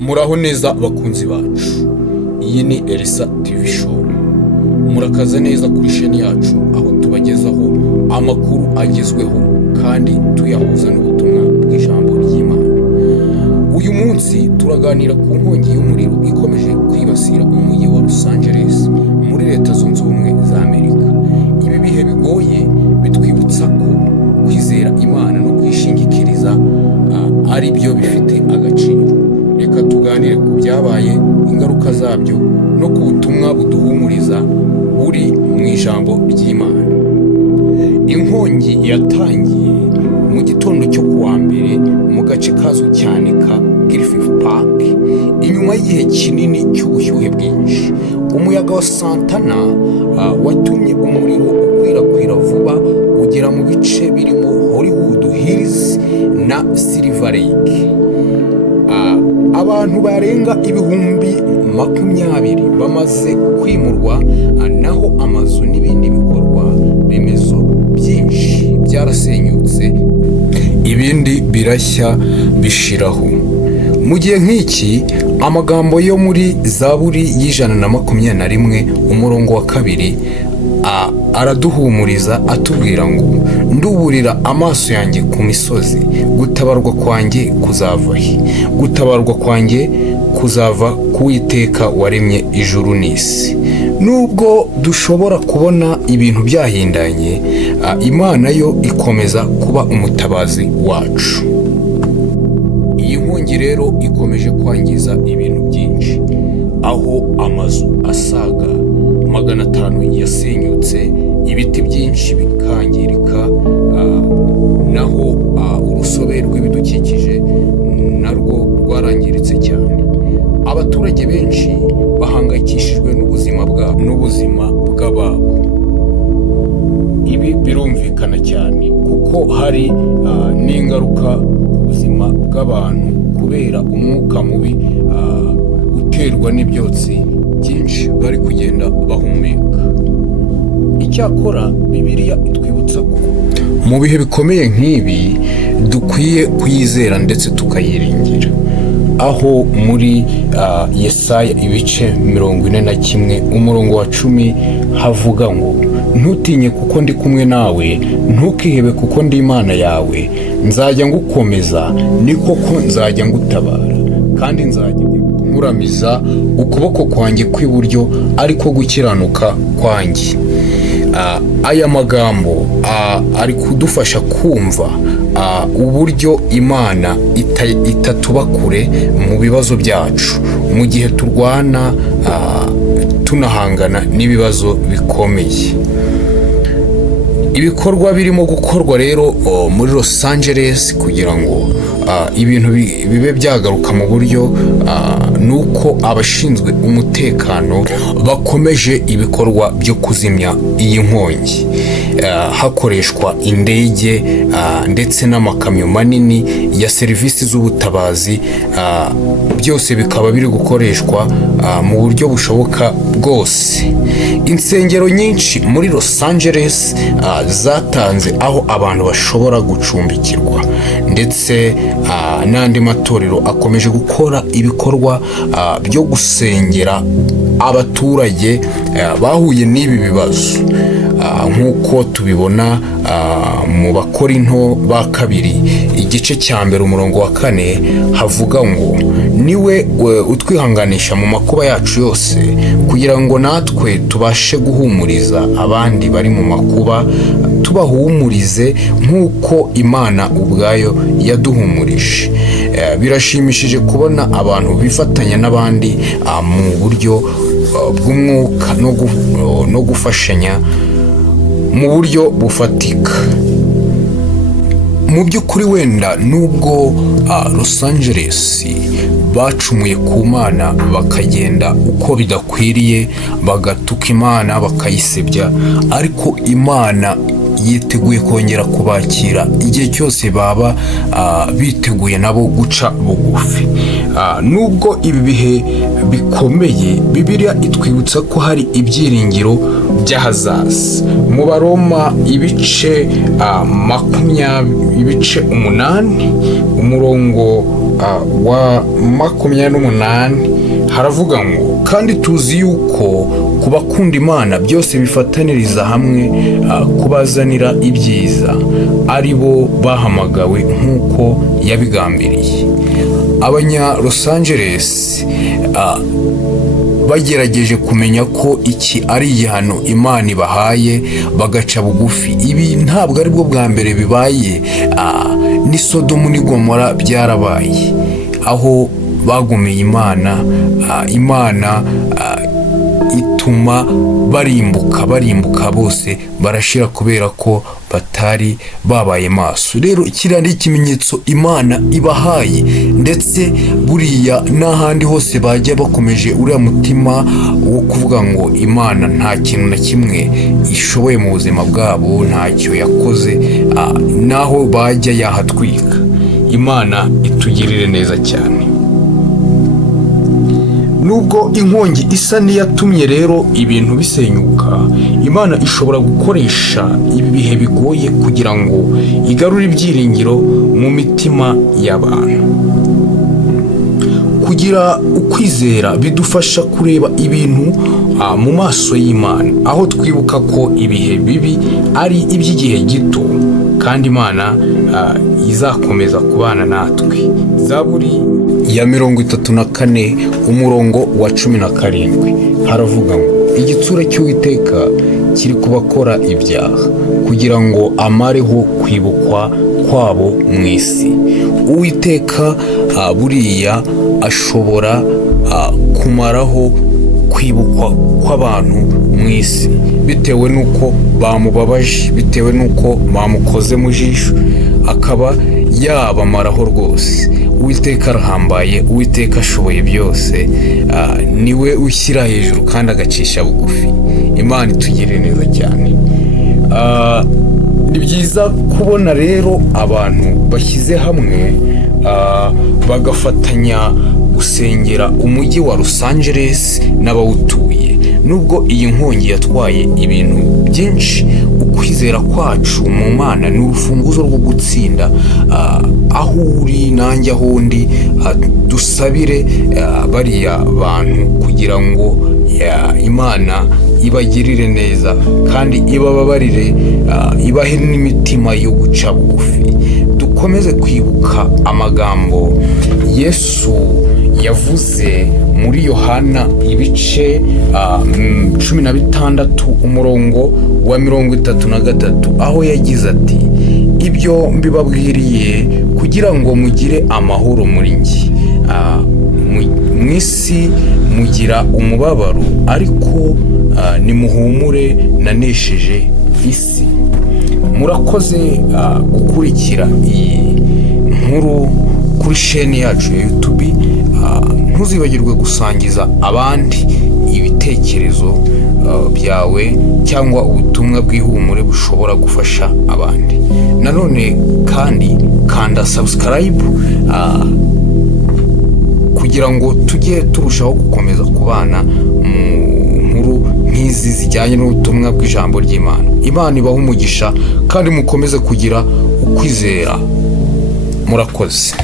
Muraho neza bakunzi bacu, iyi ni Elisa TV show. Murakaza neza kuri sheni yacu aho tubagezaho amakuru agezweho kandi tuyahuza n'ubutumwa bw'ijambo ry'Imana. Uyu munsi turaganira ku nkongi y'umuriro ikomeje kwibasira umujyi wa Los Angeles muri Leta Zunze Ubumwe za Amerika. Ibi bihe bigoye bitwibutsa ko kwizera Imana no kwishingikiriza ari byo bifite agaciro. Reka tuganire ku byabaye, ingaruka zabyo no ku butumwa buduhumuriza buri mu ijambo ry'Imana. Inkongi yatangiye mu gitondo cyo kuwa mbere mu gace kazwi cyane ka Griffith Park, inyuma y'igihe kinini cy'ubushyuhe bwinshi. Umuyaga wa Santana watumye umuriro ukwirakwira vuba ugera mu bice birimo Hollywood Hills na Silver Lake. Abantu barenga ibihumbi 20 bamaze kwimurwa, naho amazu n'ibindi bikorwa remezo byinshi byarasenyutse, ibindi birashya bishiraho. Mu gihe nk'iki, amagambo yo muri Zaburi y'121 umurongo wa 2 araduhumuriza atubwira ngo, nduburira amaso yanjye ku misozi, gutabarwa kwanjye kuzava he? Gutabarwa kwanjye kuzava ku Uwiteka waremye ijuru n'isi. Nubwo dushobora kubona ibintu byahindanye, Imana yo ikomeza kuba umutabazi wacu. Iyi nkongi rero ikomeje kwangiza ibintu byinshi, aho amazu asaga 500 yasenyutse, ibiti byinshi bikangirika, naho urusobe rw'ibidukikije narwo rwarangiritse cyane. Abaturage benshi bahangayikishijwe n'ubuzima bw'ababo. Ibi birumvikana cyane kuko hari n'ingaruka ku buzima bw'abantu kubera umwuka mubi uterwa n'ibyotsi byinshi bari kugenda bahumeka. Icyakora Bibiliya itwibutsa ko mu bihe bikomeye nk'ibi dukwiye kuyizera ndetse tukayiringira, aho muri Yesaya ibice 41 umurongo wa 10 havuga ngo, ntutinye kuko ndi kumwe nawe, ntukihebe kuko ndi Imana yawe, nzajya ngukomeza, ni koko nzajya ngutabara, kandi nzajya nkuramiza ukuboko kwanjye kw'iburyo ariko gukiranuka kwanjye. Aya magambo ari kudufasha kumva uburyo Imana itatuba kure mu bibazo byacu mu gihe turwana tunahangana n'ibibazo bikomeye. Ibikorwa birimo gukorwa rero muri Los Angeles kugira ngo ibintu bibe byagaruka mu buryo, nuko abashinzwe umutekano bakomeje ibikorwa byo kuzimya iyi nkongi, hakoreshwa indege ndetse n'amakamyo manini ya serivisi z'ubutabazi. Byose bikaba biri gukoreshwa mu buryo bushoboka bwose. Insengero nyinshi muri Los Angeles zatanze aho abantu bashobora gucumbikirwa, ndetse n'andi matorero akomeje gukora ibikorwa byo gusengera abaturage bahuye n'ibi bibazo, nk'uko tubibona mu Bakorinto ba 2 igice cya 1 umurongo wa 4 havuga ngo, niwe utwihanganisha mu makuba yacu yose kugira ngo natwe tubashe guhumuriza abandi bari mu makuba, tubahumurize nk'uko Imana ubwayo yaduhumurije. Birashimishije kubona abantu bifatanya n'abandi mu buryo bw'umwuka no gufashanya mu buryo bufatika. Mu by'ukuri wenda nubwo Los Angeles bacumuye ku Mana bakagenda uko bidakwiriye, bagatuka Imana bakayisebya, ariko Imana yiteguye kongera kubakira igihe cyose baba biteguye nabo guca bugufi. Nubwo ibi bihe bikomeye, Bibiliya itwibutsa ko hari ibyiringiro by'ahazaza. Mu Baroma ibice 8 umurongo wa 28 haravuga ngo kandi tuzi yuko ku bakunda Imana byose bifataniriza hamwe kubazanira ibyiza, ari bo bahamagawe nk'uko yabigambiriye. Abanya Los Angeles bagerageje kumenya ko iki ari igihano Imana ibahaye bagaca bugufi. Ibi ntabwo ari bwo bwa mbere bibaye, ni Sodomu n'i Gomora byarabaye, aho bagomeye Imana ituma barimbuka bose barashira kubera ko batari babaye maso. Rero kiriya ni ikimenyetso Imana ibahaye, ndetse buriya n'ahandi hose bajya bakomeje uriya mutima wo kuvuga ngo Imana nta kintu na kimwe ishoboye mu buzima bwabo, ntacyo yakoze, naho bajya yahatwika. Imana itugirire neza cyane. Nubwo inkongi isa n'iyatumye rero ibintu bisenyuka, Imana ishobora gukoresha ibi bihe bigoye kugira ngo igarure ibyiringiro mu mitima y'abantu. Kugira ukwizera bidufasha kureba ibintu mu maso y'Imana, aho twibuka ko ibihe bibi ari iby'igihe gito kandi Imana izakomeza kubana natwe. Zaburi ya 34 umurongo wa 17 haravuga ngo igitsura cy'Uwiteka kiri kubakora ibyaha kugira ngo amareho kwibukwa kwabo mu isi. Uwiteka buriya ashobora kumaraho kwibukwa kw'abantu mu isi bitewe n'uko bamubabaje, bitewe n'uko bamukoze mu jisho, akaba yabamaraho rwose. Uwiteka arahambaye, Uwiteka ashoboye byose, niwe ushyira hejuru kandi agacisha bugufi. Imana itugirire neza cyane. Ni byiza kubona rero abantu bashyize hamwe bagafatanya gusengera umujyi wa Los Angeles n'abawutuye. Nubwo iyi nkongi yatwaye ibintu byinshi, ukwizera kwacu mu Mana ni urufunguzo rwo gutsinda. Aho uri nanjye aho undi, dusabire bariya bantu kugira ngo Imana ibagirire neza kandi ibababarire, ibahe n'imitima yo guca bugufi. Dukomeze kwibuka amagambo Yesu yavuze muri Yohana ibice 16 umurongo wa 33, aho yagize ati ibyo mbibabwiriye kugira ngo mugire amahoro muri njye. Mu isi mugira umubabaro, ariko nimuhumure nanesheje isi. Murakoze gukurikira iyi nkuru kuri sheni yacu ya YouTube. Ntuzibagirwe gusangiza abandi ibitekerezo byawe cyangwa ubutumwa bw'ihumure bushobora gufasha abandi. Nanone kandi kanda subscribe kugira ngo tujye turushaho gukomeza kubana mu nkuru nk'izi zijyanye n'ubutumwa bw'ijambo ry'Imana. Imana ibahe umugisha kandi mukomeze kugira ukwizera. Murakoze.